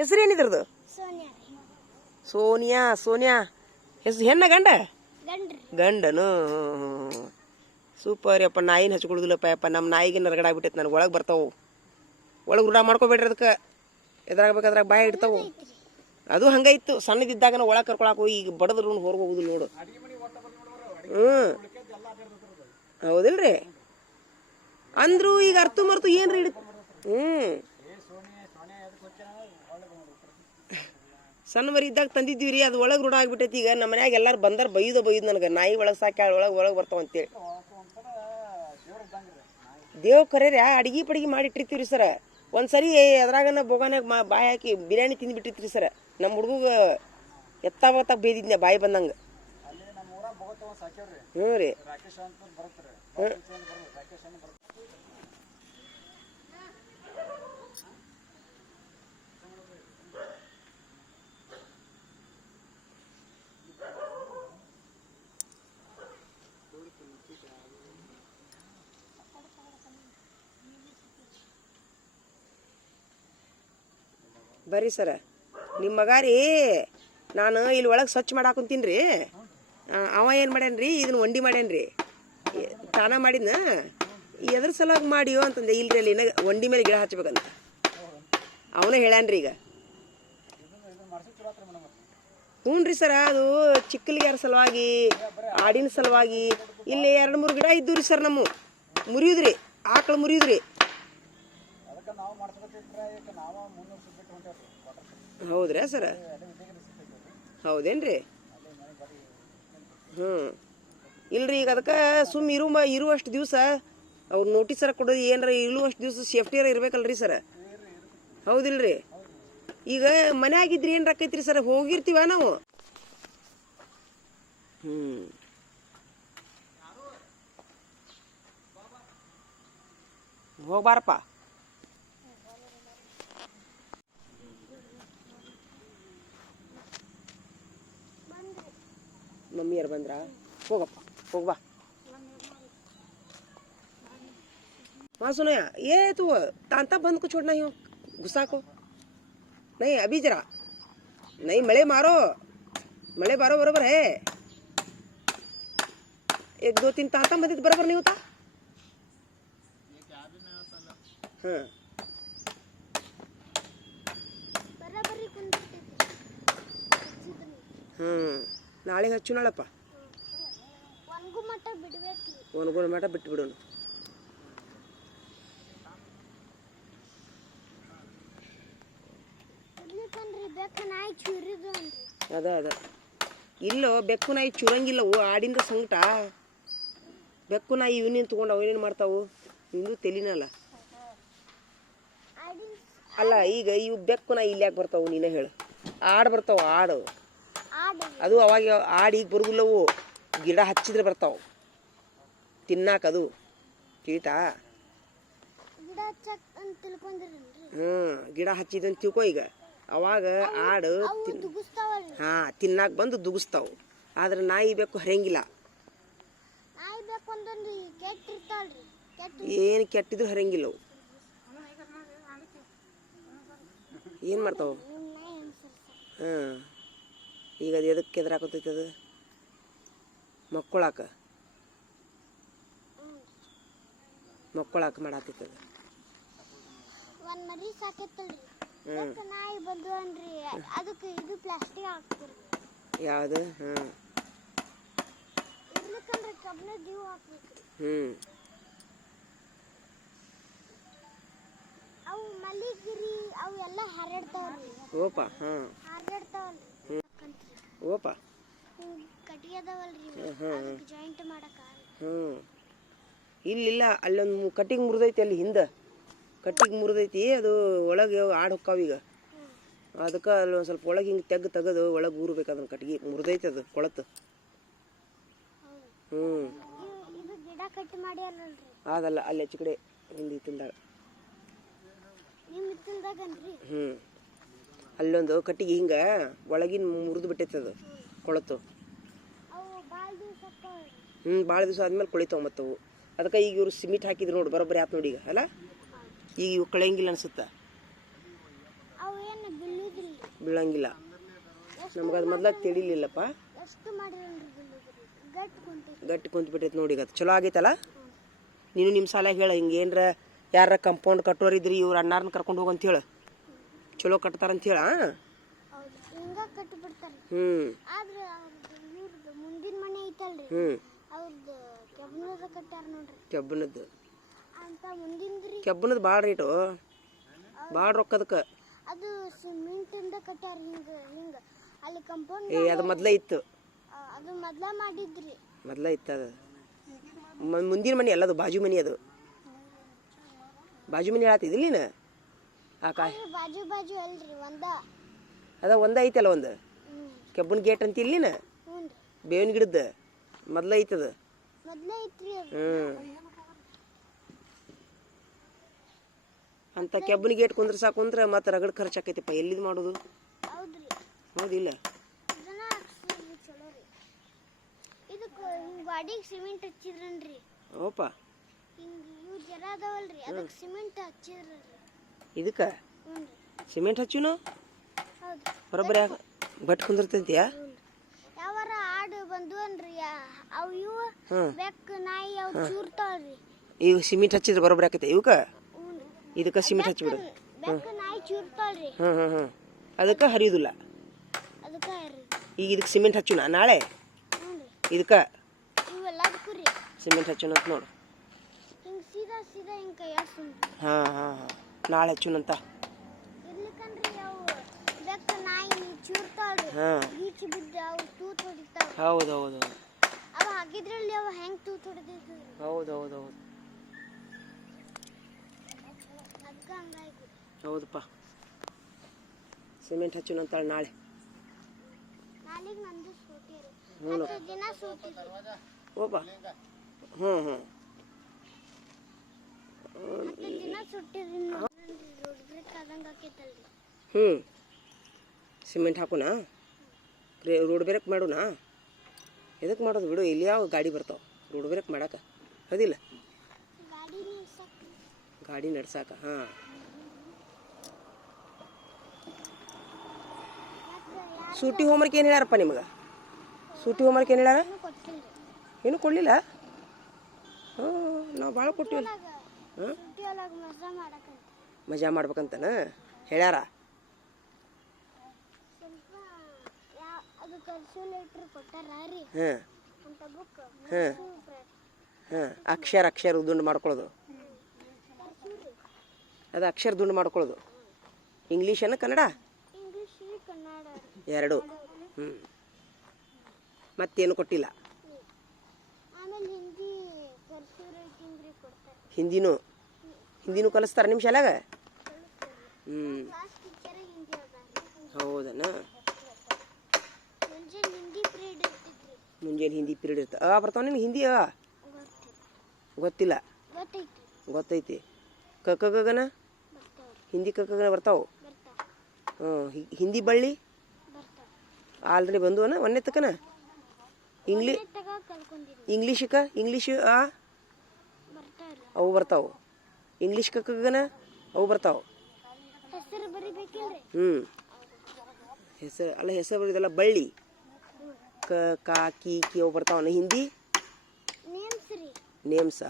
ಹೆಸರು ಏನಿದ್ರದು ಸೋನಿಯಾ. ಸೋನಿಯಾ ಸೋನಿಯಾ. ಹೆಸರು ಹೆಣ್ಣ ಗಂಡ? ಗಂಡನು? ಸೂಪರ್ ಯಪ್ಪ ನಾಯಿನ ಹಚ್ಕೊಳುದಿಲ್ಲಪ್ಪ ಅಪ್ಪ ನಮ್ಮ ನಾಯಿಗೆ ನರಗಡಾಗ್ಬಿಟ್ಟೈತೆ ನನಗೆ. ಒಳಗೆ ಬರ್ತಾವು. ಒಳಗೆ ರೂಢ ಮಾಡ್ಕೋಬೇಡ್ರಿ ಅದಕ್ಕೆ. ಎದ್ರಾಗಬೇಕಾದ್ರಾಗ ಬಾಯಿ ಇಡ್ತಾವು ಅದು ಹಂಗೈತ್ತು. ಸಣ್ಣದಿದ್ದಾಗ ಒಳಗೆ ಕರ್ಕೊಳಕ್ಕೆ ಹೋಗಿ ಈಗ ಬಡದ್ರು ಹೊರಗೆ ಹೋಗುದು ನೋಡು. ಹ್ಞೂ. ಹೌದಿಲ್ರಿ? ಅಂದ್ರು ಈಗ ಅರ್ತು ಮರ್ತು ಏನ್ರಿ ರೀ ಹ್ಞೂ. ಸಣ್ಣ ಮರಿ ಇದ್ದಾಗ ತಂದಿದ್ದೀವಿ ರೀ ಅದು ಒಳಗೆ ರೂಢ ಆಗ್ಬಿಟ್ಟೈತಿ. ಈಗ ನಮ್ಮ ಮನ್ಯಾಗ ಎಲ್ಲಾರು ಬಂದಾರ ಬೈದು ಬೈದು ನನಗೆ. ನಾಯಿ ಒಳಗೆ ಸಾಕಿ ಒಳಗೆ ಒಳಗೆ ಬರ್ತಾವ ಅಂತೇಳಿ. ದೇವ್ ಕರೆ ಅಡಿಗೆ ಪಡಿಗೆ ಮಾಡಿಟ್ಟಿರ್ತೀವಿ ರೀ ಸರ. ಒಂದ್ಸರಿ ಅದ್ರಾಗನ ಬೋಗಾನಾಗ ಮಾ ಬಾಯಿ ಹಾಕಿ ಬಿರಿಯಾನಿ ತಿಂದ್ಬಿಟ್ಟಿರ್ತೀವಿ ಸರ. ನಮ್ಮ ಹುಡುಗ ಎತ್ತ ಬತ್ತ ಬೇದಿದ್ನೆ ಬಾಯಿ ಬಂದಂಗೆ. ಹ್ಞೂ ರೀ. ಬರ್ರಿ ಸರ. ನಿಮ್ಮ ಮಗ ರೀ ನಾನು ಇಲ್ಲಿ ಒಳಗೆ ಸ್ವಚ್ಛ ಮಾಡಾಕುಂತೀನಿ ರೀ. ಅವ ಏನು ಮಾಡ್ಯಾನ್ರಿ ಇದನ್ನ ಒಂಡಿ ಮಾಡ್ಯಾನ್ರಿ ರೀ. ತಾನ ಮಾಡಿದ್ನ, ಎದ್ರ ಸಲುವಾಗಿ ಮಾಡಿಯೋ ಅಂತಂದೆ, ಇಲ್ರಿ ಅಲ್ಲಿ ಒಂಡಿ ಮೇಲೆ ಗಿಡ ಹಚ್ಬೇಕಂತ. ಅವನು ಹೇಳ್ಯಾನ್ರಿ ಈಗ. ಹ್ಞೂ ರೀ ಸರ, ಅದು ಚಿಕ್ಕಲಿಗ್ಯಾರ ಸಲುವಾಗಿ, ಆಡಿನ ಸಲುವಾಗಿ, ಇಲ್ಲಿ ಎರಡು ಮೂರು ಗಿಡ ಇದ್ದು ರೀ ಸರ್ ನಮ್ಮ. ಮುರಿಯುದ್ರಿ, ಆಕಳು ಮುರಿಯುದ್ರಿ. ಹೌದ್ರಾ ಸರ? ಹೌದೇನ್ರಿ? ಹ್ಞೂ ಇಲ್ರಿ ಈಗ ಅದಕ್ಕೆ ಸುಮ್ ಇರು ಇರುವಷ್ಟು ದಿವಸ ಅವ್ರು ನೋಟಿಸರ ಕೊಡೋದು ಏನಾರ ಇಳುವಷ್ಟು ದಿವಸ ಸೇಫ್ಟಿಯರ ಇರ್ಬೇಕಲ್ರಿ ಸರ? ಹೌದಿಲ್ರಿ? ಈಗ ಮನ್ಯಾಗಿದ್ರಿ ಏನು ರಕ್ಕೈತ್ರಿ ಸರ್? ಹೋಗಿರ್ತೀವ ನಾವು? ಹ್ಞೂ ಹೋಗ್ಬಾರಪ್ಪ. मम्मी यार बंद रहा होगा होगा हाँ सुनो यार ये तो तांता बंद को छोड़ना ही हो गुस्सा को नहीं अभी जरा नहीं मले मारो मले मारो बरोबर है एक दो तीन तांता बंद तो बराबर नहीं होता हाँ ಬರೋಬ್ಬರಿ ಕುಂದಿರ್ತೈತಿ ಹ್ಞೂ ನಾಳೆಗೆ ಹಚ್ಚುನಳಪ್ಪ. ಒಣಗುಣ ಮಠ ಬಿಟ್ಟು ಬಿಡೋಣ ಅದ ಅದ. ಇಲ್ಲೋ ಬೆಕ್ಕು ನಾಯಿ ಚುರಂಗಿಲ್ಲವು ಆಡಿಂದ ಸಂಕಟ. ಬೆಕ್ಕು ನಾಯಿ ಇವನೇನು ತೊಗೊಂಡು ಅವೇನೇನು ಮಾಡ್ತಾವು? ನಿಂದು ತೆಲಿನಲ್ಲ. ಅಲ್ಲ ಈಗ ಇವು ಬೆಕ್ಕು ನಾಯಿ ಇಲ್ಲಿ ಯಾಕೆ ಬರ್ತಾವು ನೀನೇ ಹೇಳು. ಆಡು ಬರ್ತಾವ ಆಡಿ. ಅದು ಅವಾಗ ಆಡಿ ಈಗ ಬರುದಿಲ್ಲವು ಗಿಡ ಹಚ್ಚಿದ್ರೆ ಬರ್ತಾವ. ತಿನ್ನಾಕ ಅದು. ಕೀಟ. ಹ್ಞೂ ಗಿಡ ಹಚ್ಚಿದಂತ ತಿಳ್ಕೊ ಈಗ. ಅವಾಗ ಆಡು ಹಾ ತಿನ್ನಾಕ ಬಂದು ದುಗಿಸ್ತಾವು. ಆದ್ರೆ ನಾಯಿ ಬೇಕು ಹರಿಯಂಗಿಲ್ಲ. ಏನು ಕೆಟ್ಟಿದ್ರು ಹರಿಯಂಗಿಲ್ಲ ಅವು. ಏನು ಮಾಡ್ತಾವೆ? ಹಾಂ ಈಗ ಅದು ಎದಕ್ಕೆ ಎದುರಾಕತೈತೆ ಅದು? ಮಕ್ಕಳಾಕ? ಮಕ್ಕಳಾಕ ಮಾಡಾತೈತೆ ಅದು. ಒಂದ್ ಮರಿ ಸಾಕೈತಲ್ರಿ. ಬೇಕ ನಾಯಿ ಬಂದು ಅನ್ರಿ. ಅದಕ್ಕೆ ಇದು ಪ್ಲಾಸ್ಟಿಕ್ ಹಾಕ್ತೀರಿ. ಯಾವುದು? ಹಾಂ ಇರ್ಲಿಕ್ಕಂದ್ರೆ ಕಬ್ಬಿಣ ಜೀವ ಹಾಕ್ಬೇಕ್ರಿ ಹ್ಞೂ ಅವು ಮಲ್ಲಿಗಿರಿ ಅವು ಎಲ್ಲ ಹರಡ್ತಾವ್ರಿ. ಓಪ ಹಾಂ ಓಪ. ಹ್ಞೂ ಇಲ್ಲಿಲ್ಲ ಅಲ್ಲೊಂದು ಕಟ್ಟಿಗೆ ಮುರಿದೈತಿ ಅಲ್ಲಿ ಹಿಂದೆ. ಕಟ್ಟಿಗೆ ಮುರಿದೈತಿ ಅದು ಒಳಗೆ ಆಡ್ ಹೊಕ್ಕಾವ ಈಗ. ಅದಕ್ಕೆ ಅಲ್ಲಿ ಒಂದು ಸ್ವಲ್ಪ ಒಳಗೆ ಹಿಂಗೆ ತೆಗ್ದು ತೆಗೆದು ಒಳಗೆ ಊರ್ಬೇಕು ಅದನ್ನ ಕಟ್ಟಿಗೆ ಮುರಿದೈತಿ ಅದು ಕೊಳತು. ಹ್ಞೂ ಅದಲ್ಲ ಅಲ್ಲಿ ಹೆಚ್ಚು ಕಡೆ ಹಿಂದೆ ಇತ್ತಿಲ್ದಾಗನ್ರಿ. ಹ್ಞೂ ಅಲ್ಲೊಂದು ಕಟ್ಟಿಗೆ ಹಿಂಗೆ ಒಳಗಿನ ಮುರಿದು ಬಿಟ್ಟೈತೆ ಅದು, ಕೊಳತು. ಹ್ಞೂ ಭಾಳ ದಿವಸ ಆದ್ಮೇಲೆ ಕೊಳಿತಾವ ಮತ್ತವು ಅದಕ್ಕೆ ಈಗ ಇವರು ಸಿಮೆಂಟ್ ಹಾಕಿದ್ರು ನೋಡಿ, ಬರೋಬ್ಬರಿ ಆಯ್ತು ನೋಡಿ ಈಗ, ಅಲ್ಲ? ಈಗ ಇವು ಕಳೆಯಂಗಿಲ್ಲ ಅನ್ಸುತ್ತೆ? ಬೀಳಂಗಿಲ್ಲ. ನಮ್ಗೆ ಅದು ಮೊದ್ಲಾಗ ತಿಳಿಲಿಲ್ಲಪ್ಪ. ಗಟ್ಟಿ ಕುಂತ್ಬಿಟ್ಟೈತೆ ನೋಡಿ ಈಗ ಅದು. ಚಲೋ ಆಗೈತಲ್ಲ? ನೀನು ನಿಮ್ಮ ಸಾಲ ಹೇಳ, ಹಿಂಗೆ ಏನರ ಯಾರ ಕಂಪೌಂಡ್ ಕಟ್ಟೋರಿದ್ರಿ ಇವ್ರು ಅಣ್ಣಾರನ್ನ ಕರ್ಕೊಂಡು ಹೋಗು ಅಂತ ಹೇಳು. ಚಲೋ ಕಟ್ತಾರಂತ ಹೇಳ? ಹೌದು ಹಿಂಗ ಕಟ್ಟಿ ಬಿಡ್ತಾರ ಹ್ಞೂ ಆದ್ರೆ ಇವ್ರದ್ದು ಮುಂದಿನ ಮನೆ ಐತಲ್ರಿ. ಹ್ಞೂ ಅವ್ರದ್ದು ಕೆಬ್ಬನದ ಕಟ್ಟಾರ ನೋಡ್ರಿ. ಕೆಬ್ಬನದ್ದು ಅಂತ ಮುಂದಿಂದ್ರಿ. ಕೆಬ್ಬನದ್ದು ಭಾಳ ರೇಟು ಭಾಳ ರೊಕ್ಕ ಅದಕ್ಕೆ ಅದು ಸಿಮೆಂಟ್ ಇಂದ ಕಟ್ಟಾರ ಹಿಂಗ ಹಿಂಗ. ಅಲ್ಲಿ ಕಂಪೌಂಡ್ ಏ ಅದು ಮೊದಲೇ ಇತ್ತು. ಅದು ಮೊದ್ಲ ಮಾಡಿದ್ರಿ. ಮೊದಲೇ ಇತ್ತು ಅದು. ಮುಂದಿನ ಮನೆ ಅಲ್ಲ ಅದು ಬಾಜು ಮನೆ ಅದು. ಬಾಜು ಮನೆ ಹೇಳತ್ತಿದ್ದಿಲ್ಲ ನೀನು? ಆ ಕಾಯ್ ಬಾಜು ಬಾಜು ಅಲ್ರಿ ಒಂದ. ಅದ ಒಂದ ಐತಲ್ಲ ಒಂದು? ಹ್ಮ್. ಕೆಬ್ಬನ ಗೇಟ್ ಅಂತ ಇಲ್ಲಿ ನೀನು ಹ್ಞೂನ್ರಿ. ಬೇವಿನ ಗಿಡದ? ಮೊದ್ಲ ಐತದ? ಅದು. ಅಂತ ಕೆಬ್ಬನ ಗೇಟ್ ಕುಂದ್ರ ಸಾಕುಂದ್ರ ಕುಂದ್ರೆ ಮತ್ತೆ ರಗಡ್ ಖರ್ಚು ಆಕೈತಿಪ್ಪ. ಎಲ್ಲಿದ್ ಮಾಡೋದು? ಹೌದಿಲ್ಲ. ಇದಕ್ಕೆ ಸಿಮೆಂಟ್ ಹಚ್ಚಿದ್ರನ್ರಿ? ಓಪಾ. ಹಿಂಗ್ ಇವು ಜರ ಅದಾವಲ್ರಿ ಅದಕ್ಕೆ ಸಿಮೆಂಟ್ ಹಚ್ಚಿದ್ರಿ ಇದಕ್ಕೆ? ಸಿಮೆಂಟ್ ಹಚ್ಚುನು? ಬರೋಬ್ಬರ ಬಟ್ ಕುಂದಿರ್ತೈತಿಯಾ? ಯಾವಾರ ಆಡು ಅವು ಇವು ಬೆಕ್ಕು ನಾಯಿ ಅವು ಚೂರ್ತಾವ್ರಿ. ಈಗ ಸಿಮೆಂಟ್ ಹಚ್ಚಿದ್ರೆ ಬರೋಬ್ಬರಿ ಆಕೈತೆ. ಇವಕ್ಕೆ? ಇದಕ್ಕೆ ಸಿಮೆಂಟ್ ಹಚ್ಚಿಬಿಡು ಬೆಕ್ಕು ನಾಯಿ ಚೂರ್ತಾವ್ರಿ. ಹ್ಞೂ ಹ್ಞೂ ಹ್ಞೂ ಅದಕ್ಕೆ ಹರಿಯುದಿಲ್ಲ. ಅದಕ್ಕೆ ಈಗ ಇದಕ್ಕೆ ಸಿಮೆಂಟ್ ಹಚ್ಚುನ? ನಾಳೆ? ಇದಕ್ಕೆ? ಸಿಮೆಂಟ್ ಹಚ್ಚುನ ಅಂತ ನೋಡು. ಹಿಂಗ್ ಸೀದಾ ಸೀದಾ ಹಿಂಗ್ ಕೈ ಹಾಂ ಹಾಂ ಹಾಂ. ನಾಳೆ ಹಚ್ಚುನಂತ ಹಾಂ. ಹೌದು ಹೌದು ಹೌದು ಹೌದು ಹೌದು ಹೌದು ಹೌದಪ್ಪ. ಸಿಮೆಂಟ್ ಹಚ್ಚುನಂತಾಳೆ ನಾಳೆ. ಹ್ಞೂ ಓಪ ಹ್ಞೂ ಹ್ಞೂ ಹ್ಞೂ ಸಿಮೆಂಟ್ ಹಾಕೋಣ ರೇ ರೋಡ್ ಬ್ರೇಕ್ ಮಾಡೋಣ ಎದಕ್ಕೆ ಮಾಡೋದು ಬಿಡು ಇಲ್ಲಿ ಯಾವ ಗಾಡಿ ಬರ್ತಾವೆ? ರೋಡ್ ಬ್ರೇಕ್ ಮಾಡಕ್ಕೆ ಅದಿಲ್ಲ ಗಾಡಿ ನಡ್ಸಾಕ. ಹಾಂ. ಸೂಟಿ ಹೋಮರ್ಕ್ ಏನು ಹೇಳ್ಯಾರಪ್ಪ ನಿಮಗೆ? ಸೂಟಿ ಹೋಮರ್ಕ್ ಏನು ಹೇಳ್ಯಾರ? ಏನು ಕೊಡಲಿಲ್ಲ? ಹ್ಞೂ ನಾವು ಭಾಳ ಕೊಟ್ಟಿವಿ ಮಜಾ ಮಾಡ್ಬೇಕಂತನ? ಹೇಳ್ಯಾರ? ಅಕ್ಷರ ಅಕ್ಷರ ದುಂಡು ಮಾಡ್ಕೊಳ್ಳೋದು ಅದು ಅಕ್ಷರ ದುಂಡು ಮಾಡ್ಕೊಳ್ಳೋದು ಇಂಗ್ಲೀಷ್ ರೀ ಕನ್ನಡ? ಎರಡು. ಹ್ಞೂ ಮತ್ತೇನು ಕೊಟ್ಟಿಲ್ಲ. ಹಿಂದಿನೂ ಹಿಂದಿನೂ ಕಲಿಸ್ತಾರೆ ನಿಮ್ಮ ಶಾಲ್ಯಾಗ? ಹ್ಞೂ ಹೌದನ? ಮುಂಜಾನೆ ಹಿಂದಿ ಪೀರಿಯಡ್ ಇರ್ತ ಆ, ಬರ್ತಾವ ನಿನ್ಗೆ ಹಿಂದಿ, ಆ? ಗೊತ್ತಿಲ್ಲ. ಗೊತ್ತೈತಿ. ಗೊತ್ತೈತಿ ಕ ಕ ಗಗನ ಹಿಂದಿ ಕ ಗಗನ ಬರ್ತಾವು? ಹ್ಞೂ ಹಿಂದಿ ಬಳ್ಳಿ? ಆಲ್ರೆಡಿ ಬಂದುವನ, ಒಂದೇ ತಕನ? ಇಂಗ್ಲಿ ಇಂಗ್ಲೀಷಿಕ? ಇಂಗ್ಲೀಷ್, ಆ? ಅವು ಬರ್ತಾವು. ಇಂಗ್ಲೀಷ್ ಕಕ್ಕಗನ ಅವು ಬರ್ತಾವು. ಹ್ಞೂ ಹೆಸರು ಅಲ್ಲ ಹೆಸರು ಬರೀದಲ್ಲ ಬಳ್ಳಿ. ಕ ಕಾ ಕಿ ಕಿ ಅವು ಬರ್ತಾವನ ಹಿಂದಿ? ನೇಮ್ಸ್?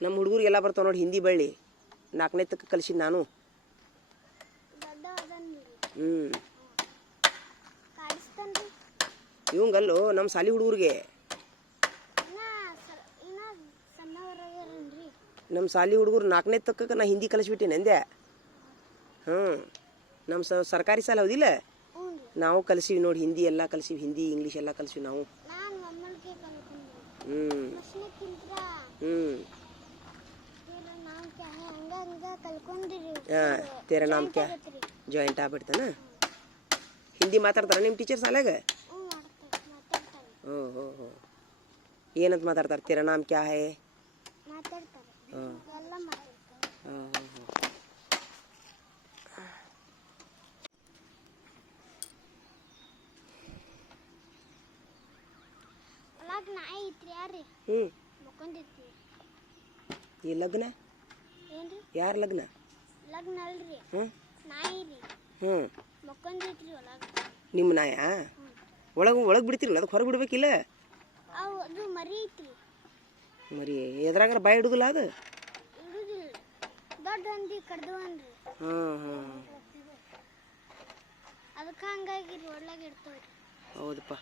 ನಮ್ಮ ಹುಡುಗರಿಗೆಲ್ಲ ಬರ್ತಾವ ನೋಡಿ ಹಿಂದಿ ಬಳ್ಳಿ. ನಾಲ್ಕನೇ ತಕ್ಕ ಕಲಿಸಿದ್ ನಾನು. ಹ್ಮ್. ಹ್ಞೂ ಇವಂಗಲ್ಲೋ ನಮ್ಮ ಸಾಲಿ ಹುಡುಗರಿಗೆ ಇನ್ನ ಸ ಇನ್ನ ಸಣ್ಣವರಾಗ್ಯಾರನ್ರಿ ನಮ್ಮ ಶಾಲಿ ಹುಡುಗರು ನಾಲ್ಕನೇ ತಕ್ಕಕ್ಕೆ ನಾ ಹಿಂದಿ ಕಲಿಸ್ಬಿಟ್ಟೇನೆ ಅಂದೆ. ಹ್ಞೂ ನಮ್ಮ ಸ ಸರ್ಕಾರಿ ಶಾಲೆ ಹೌದಿಲ್ಲ? ನಾವು ಕಲಿಸೀವಿ ನೋಡಿ ಹಿಂದಿ ಎಲ್ಲ ಕಲಿಸೀವಿ ಹಿಂದಿ ಇಂಗ್ಲೀಷ್ ಎಲ್ಲ ಕಲಿಸೀವಿ ನಾವು. ಹ್ಞೂ ಹ್ಞೂ ಹಾಂ ತೇರ ನಾಮ್ ಕ್ಯಾ ಜಾಯಿಂಟ್ ಆಗ್ಬಿಡ್ತಾನ? ಹಿಂದಿ ಮಾತಾಡ್ತಾರ ನಿಮ್ಮ ಟೀಚರ್ ಶಾಲೆಗೆ ಓ ಹೋ ಹೋ ಏನಂತ ಮಾತಾಡ್ತಾರೆ? ತೇರ ನಾಮ್ ಕ್ಯಾ ಹೇ? ಮಾತಾಡ್ತಾರೆ ಹಾಂ ಎಲ್ಲ ಮಾತಾಡ್ತಾರೆ ಹಾಂ ಹಾಂ ಹಾಂ ಒಳಗೆ ನಾಯಿ? ಐತ್ರಿ ಯಾರ್ರಿ ಹ್ಞೂ ಮುಕ್ಕೊಂದಿತ್ರಿ ಈ ಲಗ್ನ ಏನ್ರಿ ಯಾರ ಲಗ್ನ ಲಗ್ನ ಅಲ್ರಿ ಹ್ಞೂ ನಾಯಿ ರೀ ಹ್ಞೂ ಮಕ್ಕೊಂದೈತ್ರಿ ಒಳಗೆ ನಿಮ್ಮ ನಾಯ ಒಳಗೆ ಒಳಗೆ ಬಿಡ್ತಿರಲ್ಲ ಅದಕ್ಕೆ ಹೊರಗೆ ಬಿಡ್ಬೇಕಿಲ್ಲ? ಅವು ಅದು ಮರಿ ಐತ್ರಿ. ಮರಿ ಎದ್ರಾಗಾರ ಬಾಯಿ ಹಿಡುದಿಲ್ಲ ಅದು? ದೊಡ್ಡ ಹಂದಿ ಕಡ್ದವನ್ರಿ ಹಾಂ ಹಾಂ ಅದಕ್ಕೆ ಹಂಗಾಗಿ ಒಳಗೆ ಇರ್ತವೆ ಹೌದಪ್ಪ.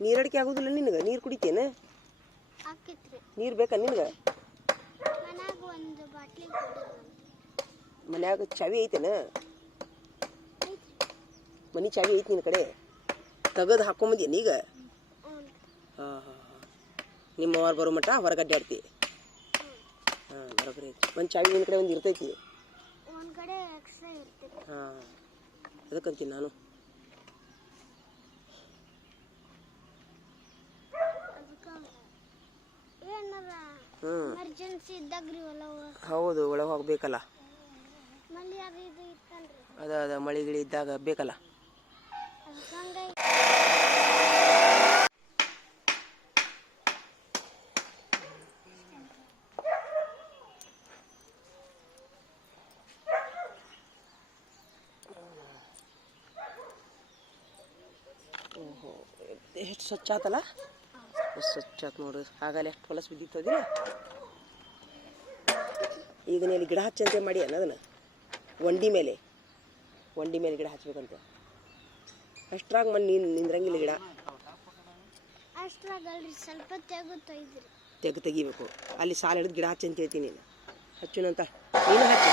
ನೀರಡಿಕೆ ಆಗೋದಿಲ್ಲ ನಿನಗೆ? ನೀರು ಕುಡಿತೇನ? ನೀರು ಬೇಕಾ ನಿನಗೆ? ಮನ್ಯಾಗ ಚಾವಿ ಐತೇನ? ಮನಿ ಚಾವಿ ಐತಿ ನಿನ್ನ ಕಡೆ? ತೆಗೆದು ಹಾಕೊಂಬಂದೇನ ಈಗ ಹಾಂ ಹಾಂ ಹಾಂ. ನಿಮ್ಮ ಅವ್ರ ಬರೋ ಮಟ್ಟ ಹೊರಗಡ್ಡೆ ಅಡ್ಡಾಡ್ತಿ ಹಾಂ ಬರೋಬ್ಬರಿ ಐತಿ. ಒಂದು ಚಾವಿ ನಿನ್ನ ಕಡೆ ಒಂದು ಇರ್ತೈತಿ. ಹಾಂ. ಅದಕ್ಕಂತೀನಿ ನಾನು ಅದಕ್ಕೆ ಏನಾರ ಹ್ಞೂ ಎಮರ್ಜೆನ್ಸಿ ಇದ್ದಾಗ್ರಿ ಹೊಲ ಹೌದು ಒಳಗೆ ಹೋಗ್ಬೇಕಲ್ಲ ಅದು ಅದ ಮಳಿ ಗಿಳಿ ಇದ್ದಾಗ ಬೇಕಲ್ಲ. ಓಹೋ ಎಷ್ಟು ಸ್ವಚ್ಛ ಆತಲ್ಲ? ಸ್ವಚ್ಛ ಆತು ನೋಡು. ಆಗಲೇ ಎಷ್ಟು ಹೊಲಸು ಬಿದ್ದಿತ್ತದಿಲ್ಲ? ಈಗ ನೀನು ಗಿಡ ಹಚ್ಚಂತೆ ಮಾಡಿ ಅನ್ನೋದನ್ನ ಒಂಡಿ ಮೇಲೆ. ಒಂಡಿ ಮೇಲೆ ಗಿಡ ಹಚ್ಬೇಕಂತ. ಅಷ್ಟ್ರಾಗ ಮಣ್ಣು ನೀನು ನಿಂದ್ರಂಗಿಲ್ಲ ಗಿಡ. ಸ್ವಲ್ಪ ತೆಗೆ ತೆಗಿಬೇಕು. ಅಲ್ಲಿ ಸಾಲ ಹಿಡಿದು ಗಿಡ ಹಚ್ಚಂತ ಹೇಳ್ತೀನಿ ನೀನು ಹಚ್ಚುನಂತ ನೀನು ಹಚ್ಚು.